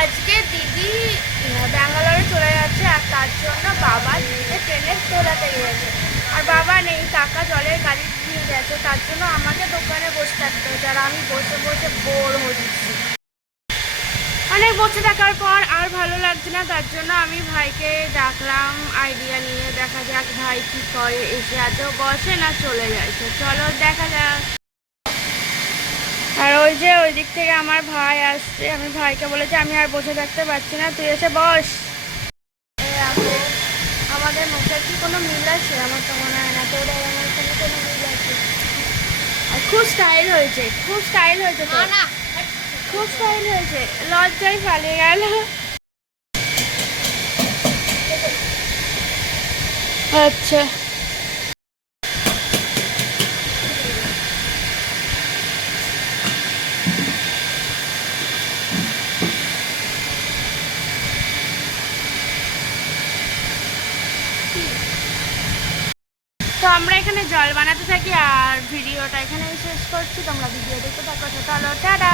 আজকে দিদি ব্যাঙ্গালোরে চলে যাচ্ছে, আর তার জন্য বাবা দিদিকে ট্রেনে তোলাতে গিয়েছে। আর বাবা নেই, কাকা জলের গাড়ি নিয়ে গেছে, তার জন্য আমাকে দোকানে বসে থাকতে হচ্ছে। আর আমি বসে বসে বোর হচ্ছি। অনেক বসে থাকার পর আর ভালো লাগছে না, তার জন্য আমি ভাইকে ডাকলাম আইডিয়া নিয়ে। দেখা যাক ভাই কি করে, এসে আজও বসে না চলে যাচ্ছে। চলো দেখা যাক। আর ওই যে ওই দিক থেকে আমার ভাই আসছে, আমি ভাইকে বলেছি আমি আর বসে থাকতে পারছি না, তুই এসে বস। আমাদের মুখে কি কোনো মিল আছে? আমার তো মনে হয় না। তোর আমার সঙ্গে কোনো মিল আছে? আর খুব স্টাইল হয়েছে, খুব স্টাইল হয়েছে, খুব স্টাইল হয়েছে। লজ্জায় পালিয়ে গেল। আচ্ছা, তো আমরা এখানে জল বানাতে থাকি আর ভিডিওটা এখানেই শেষ করছি। তোমরা ভিডিও দেখতে থাকো। চলো টাটা।